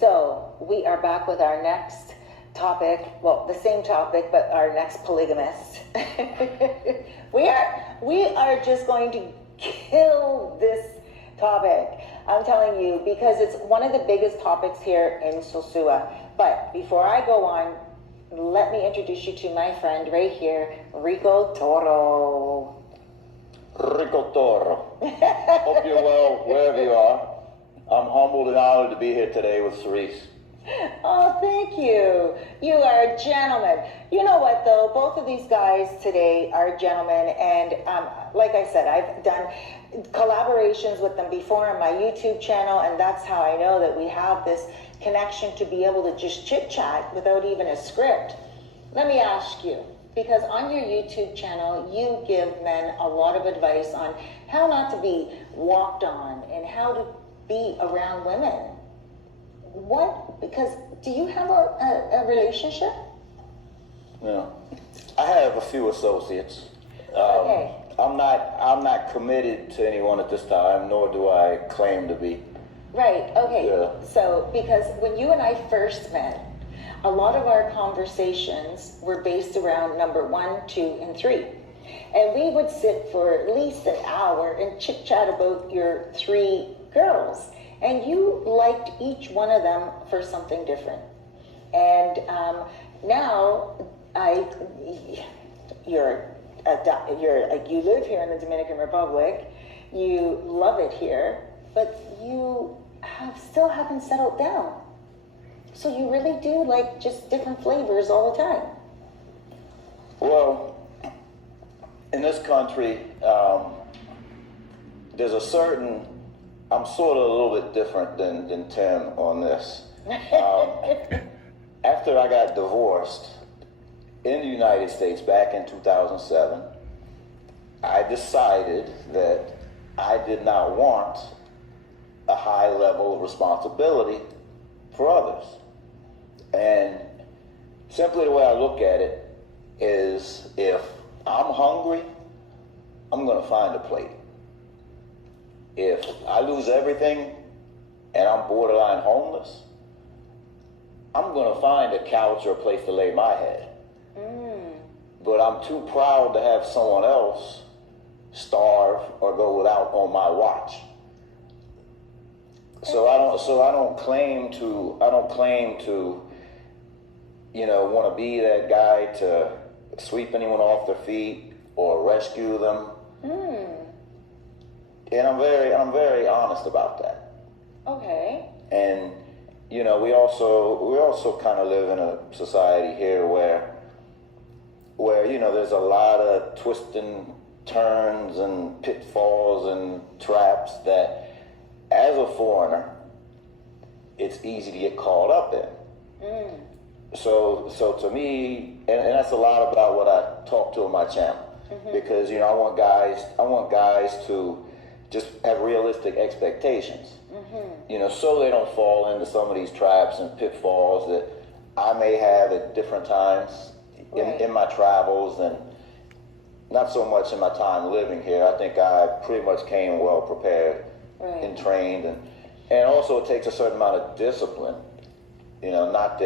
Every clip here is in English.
So we are back with our next topic. Well, the same topic, but our next polygamist. we are just going to kill this topic. I'm telling you, because it's one of the biggest topics here in Sosua. But before I go on, let me introduce you to my friend right here, Rico.toro. Rico.toro. Hope you're well wherever you are. I'm humbled and honored to be here today with Cerise. Oh, thank you. You are a gentleman. You know what, though? Both of these guys today are gentlemen. And like I said, I've done collaborations with them before on my YouTube channel. And that's how I know that we have this connection to be able to just chit-chat without even a script. Let me ask you, because on your YouTube channel, you give men a lot of advice on how not to be walked on and how to be around women. What? Because do you have a relationship? Yeah, I have a few associates. Okay. I'm not committed to anyone at this time, nor do I claim to be. Right. Okay. Yeah. So, because when you and I first met, a lot of our conversations were based around number 1, 2, and 3. And we would sit for at least an hour and chit chat about your 3 girls. And you liked each one of them for something different. And now you live here in the Dominican Republic. You love it here, but you still haven't settled down. So you really do like just different flavors all the time. Well, in this country, there's a certain, I'm sort of a little bit different than Tim on this. After I got divorced in the United States back in 2007, I decided that I did not want a high level of responsibility for others. And simply the way I look at it is, if I'm hungry, I'm going to find a plate. If I lose everything and I'm borderline homeless, I'm going to find a couch or a place to lay my head. But I'm too proud to have someone else starve or go without on my watch. So I don't claim to want to be that guy to sweep anyone off their feet or rescue them. And I'm very honest about that. Okay. And we also kind of live in a society here where there's a lot of twists and turns and pitfalls and traps that, as a foreigner, it's easy to get caught up in. So to me, and that's a lot about what I talk to on my channel, because I want guys to just have realistic expectations, so they don't fall into some of these traps and pitfalls that I may have at different times in my travels, and not so much in my time living here. I think I pretty much came well prepared and trained, and also it takes a certain amount of discipline. Not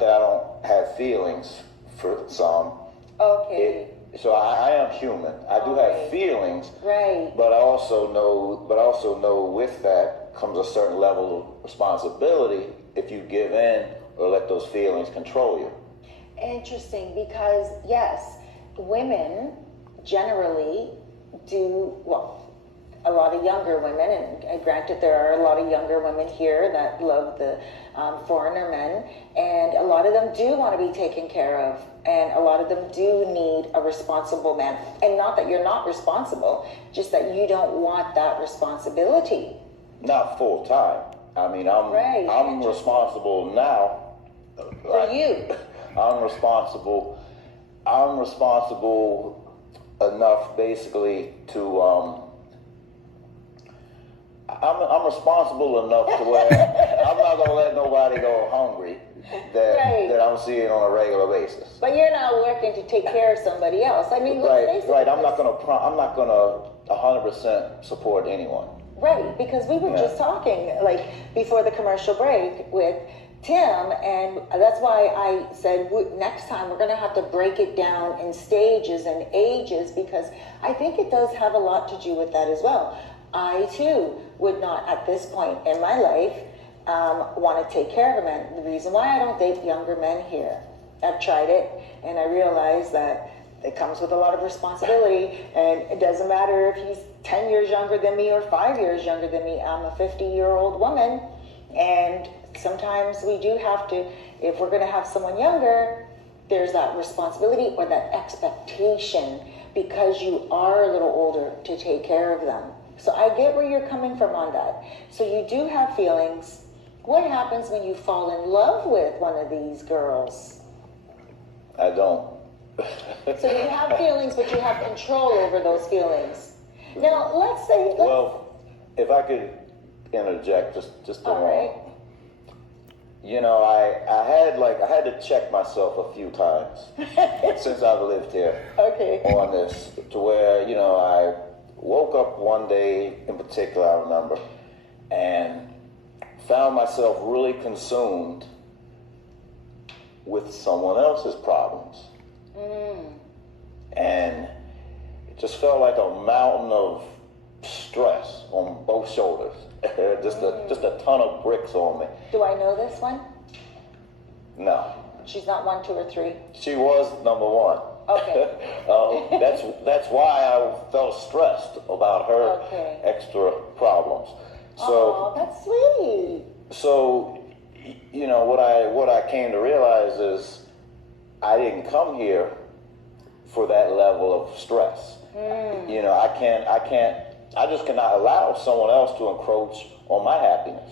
that I don't have feelings for some. Okay. So I am human. I do have feelings. Right. But I also know with that comes a certain level of responsibility if you give in or let those feelings control you. Interesting, because yes, women generally do, well, a lot of younger women, and granted there are a lot of younger women here that love the foreigner men, and a lot of them do want to be taken care of, and a lot of them do need a responsible man. And not that you're not responsible, just that you don't want that responsibility. Not full time. I mean, I'm responsible now. For you. I'm responsible enough basically to I'm responsible enough to where I'm not gonna let nobody go hungry that I'm seeing on a regular basis. But you're not working to take care of somebody else. I mean, right. I'm not gonna 100% support anyone. Right, because we were just talking, like, before the commercial break with Tim, and that's why I said next time we're going to have to break it down in stages and ages, because I think it does have a lot to do with that as well. I, too, would not, at this point in my life, want to take care of a man. The reason why I don't date younger men here, I've tried it, and I realized that it comes with a lot of responsibility, and it doesn't matter if he's 10 years younger than me or 5 years younger than me. I'm a 50-year-old woman, and sometimes we do have to, if we're going to have someone younger, there's that responsibility or that expectation because you are a little older to take care of them. So I get where you're coming from on that. So you do have feelings. What happens when you fall in love with one of these girls? I don't. So you have feelings, but you have control over those feelings. Now, let's say... Well, if I could interject just a All moment. right. You know, I had to check myself a few times since I've lived here. Okay. On this, to where, you know, I woke up one day in particular, I remember, and found myself really consumed with someone else's problems. And it just felt like a mountain of stress on both shoulders. just a ton of bricks on me. Do I know this one? No. She's not 1, 2, or 3. She was number one. Okay. That's why I felt stressed about her extra problems. So, oh, that's sweet. So, you know, what I came to realize is I didn't come here for that level of stress. You know, I just cannot allow someone else to encroach on my happiness.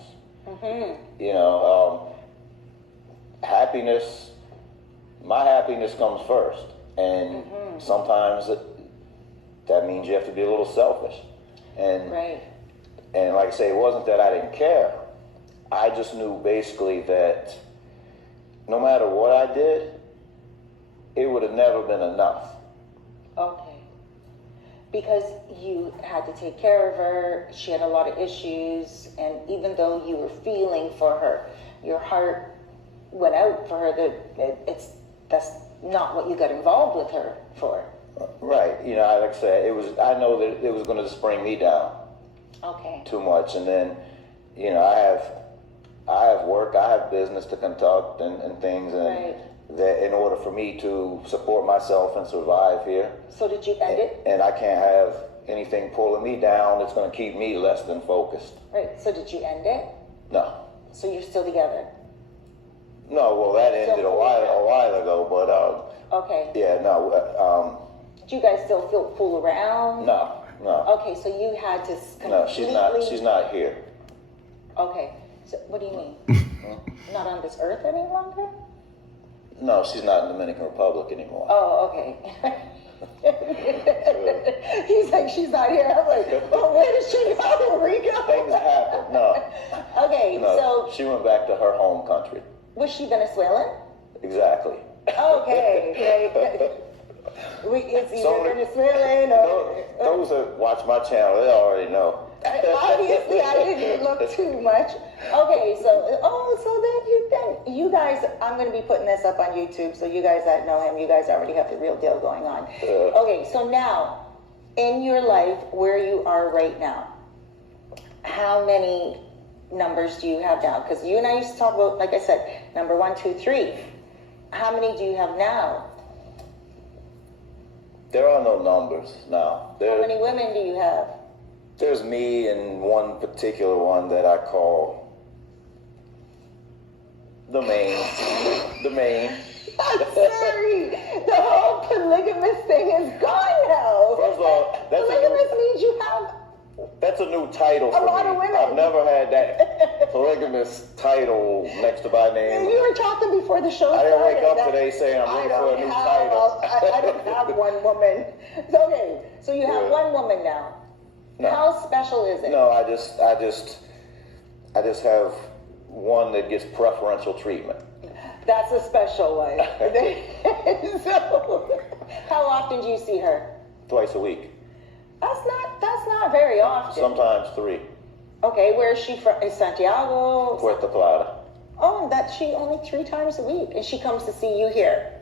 You know, my happiness comes first. And sometimes that means you have to be a little selfish. And, and like I say, it wasn't that I didn't care. I just knew basically that no matter what I did, it would have never been enough. Okay. Because you had to take care of her, she had a lot of issues, and even though you were feeling for her, your heart went out for her, that's not what you got involved with her for. Right. You know, like I said, I know that it was going to just bring me down. Okay. Too much. And then, you know, I have work, I have business to conduct and things, and that in order for me to support myself and survive here. So did you end it? And I can't have anything pulling me down that's going to keep me less than focused. Right. So did you end it? No. So you're still together? No, well, that ended a while ago, but okay. Yeah, no. Do you guys still fool around? No. Okay, so you had to completely... No, she's not here. Okay, so what do you mean? Not on this earth any longer? No, she's not in the Dominican Republic anymore. Oh, okay. He's like, she's not here. I'm like, well, where did she go, Rico? Things happen. No. Okay, no, so... she went back to her home country. Was she Venezuelan? Exactly. Okay, great. It's either Venezuelan or... Those that watch my channel, they already know. Obviously, I didn't look too much. Okay, so then you guys, I'm going to be putting this up on YouTube, so you guys that know him, you guys already have the real deal going on. Okay, so now, in your life, where you are right now, how many numbers do you have now? Because you and I used to talk about, like I said, number 1, 2, 3. How many do you have now? There are no numbers now. How many women do you have? There's me and one particular one that I call the main. I'm sorry. The whole polygamous thing is gone now. First of all, polygamous means you have that's a new title for a lot me. of women. I've never had that polygamous title next to my name. You were talking before the show started. I didn't wake up today saying I'm looking for a new title. I don't have one woman. Okay, so you have one woman now. No. How special is it? No, I just have one that gets preferential treatment. That's a special one. So, how often do you see her? Twice a week. That's not very often. Sometimes 3. Okay, where is she from? Is Santiago? Puerto Plata. Oh, that she only 3 times a week, and she comes to see you here,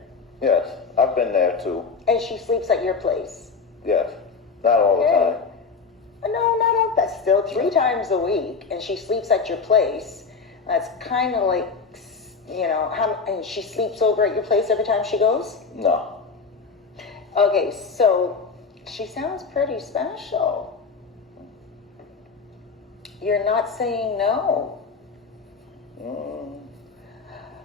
Yes, I've been there too. and she sleeps at your place. Yes, not all the Okay. time. No, not all. That's still 3 times a week, and she sleeps at your place. That's kind of like, and she sleeps over at your place every time she goes? No. Okay, so she sounds pretty special. You're not saying no.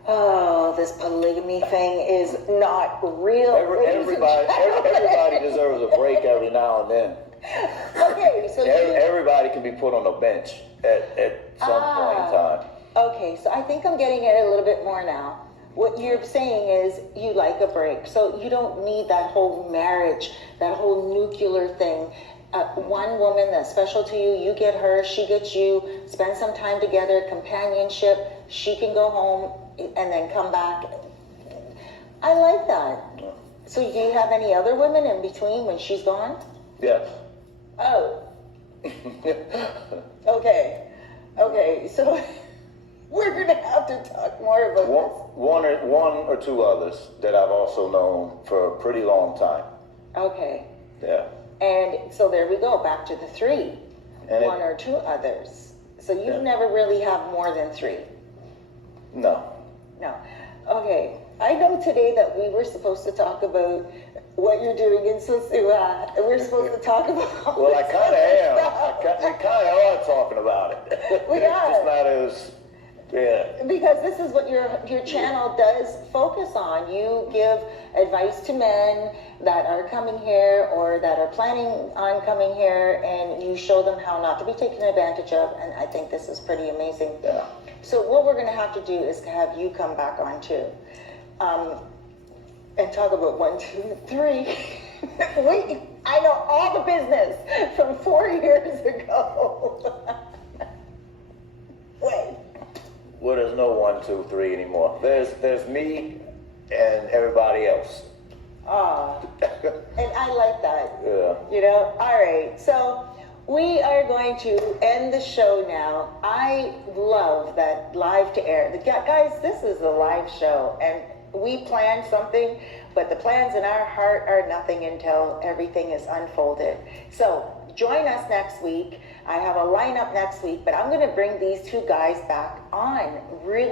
Oh, this polygamy thing is not real. Everybody deserves a break every now and then. Okay, so Everybody can be put on a bench at some point in time. Okay, so I think I'm getting it a little bit more now. What you're saying is you like a break, so you don't need that whole marriage, that whole nuclear thing. One woman that's special to you, you get her, she gets you, spend some time together, companionship, she can go home and then come back. I like that. So do you have any other women in between when she's gone? Yes. Oh. Okay, so we're gonna have to talk more about this. One or two others that I've also known for a pretty long time. Okay. Yeah. And so there we go, back to the 3. And One or two others. So you never really have more than 3. No. No. Okay. I know today that we were supposed to talk about what you're doing in Sosua, and we're supposed to talk about. Well, I kind of am. We kind of are talking about it. We It's are. just not as, yeah. Because this is what your channel does focus on. You give advice to men that are coming here or that are planning on coming here, and you show them how not to be taken advantage of, and I think this is pretty amazing. Yeah. So what we're going to have to do is have you come back on too, and talk about 1, 2, 3. I know all the business from 4 years ago. Wait. Well, there's no 1, 2, 3 anymore. There's me and everybody else. And I like that. Yeah. All right. So we are going to end the show now. I love that live to air. Guys, this is a live show, and we planned something, but the plans in our heart are nothing until everything is unfolded. So join us next week. I have a lineup next week, but I'm going to bring these 2 guys back on really